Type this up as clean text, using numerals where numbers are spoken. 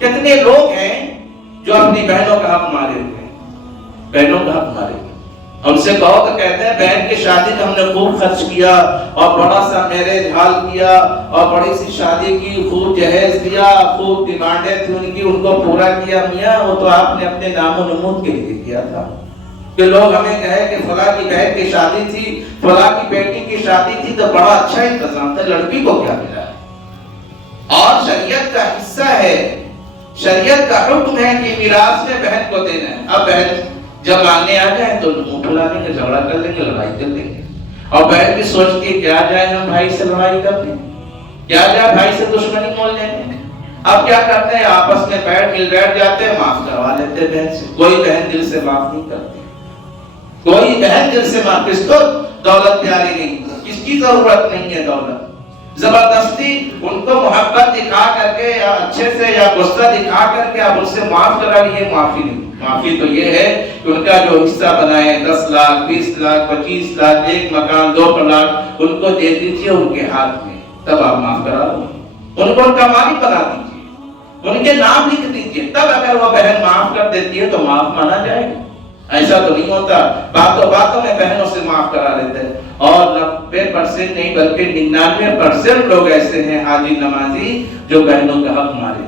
کتنے لوگ ہیں جو اپنی بہنوں کا حق مارے ہوئے ہیں، بہنوں کا حق مارے ہوئے، ان سے کہو تو کہتے ہیں بہن کی شادی میں ہم نے خوب خرچ کیا اور بڑا سا میرج ہال کیا اور بڑی سی شادی کی، خوب جہیز دیا، خوب ڈیمانڈیں تھی ان کی، ان کو پورا کیا۔ میاں وہ تو آپ نے اپنے نام و نمود کے لیے کیا تھا کہ لوگ ہمیں کہے کہ فلاں کی بہن کی شادی تھی، فلاں کی بیٹی کی شادی تھی تو بڑا اچھا انتظام تھا، لڑکی کو کیا ملا ہے؟ اور شریعت کا حصہ ہے، شریعت کا حکم ہے کہ میراث میں بہن کو دینا ہے۔ اب بہن جب آنے آ جائے تو منہ پھلا لیں گے، جھگڑا کر لیں گے، لڑائی کر لیں گے، اور بہن بھی سوچتی ہے کیا جائے ہم بھائی سے لڑائی کر لیں، کیا جائے بھائی سے دشمنی مول لیں گے۔ اب کیا کرتے ہیں، آپس میں بیٹھ جاتے ہیں، معاف کروا لیتے بہن سے۔ کوئی بہن دل سے معاف نہیں کرتی، کوئی بہن دل سے معاف، کس کو دولت پیاری نہیں، کس کی ضرورت نہیں ہے دولت، زبردستی ان کو محبت دکھا کر کے یا اچھے سے یا غصہ دکھا کر کے آپ ان سے معاف کرا لیے، معافی نہیں۔ معافی تو یہ ہے کہ ان کا جو حصہ بنائے 10 لاکھ 20 لاکھ 25 لاکھ، ایک مکان 2 پلاٹ ان کو دے دیجیے ان کے ہاتھ میں، تب آپ معاف کرا دو، ان کو ان کا مالک بنا دیجیے، ان کے نام لکھ دیجیے، تب اگر وہ بہن معاف کر دیتی ہے تو معاف مانا جائے گا۔ ایسا تو نہیں ہوتا، باتوں باتوں میں بہنوں سے معاف کرا لیتے ہیں، اور 90% نہیں بلکہ 99% لوگ ایسے ہیں حاجی نمازی جو بہنوں کا حق مارے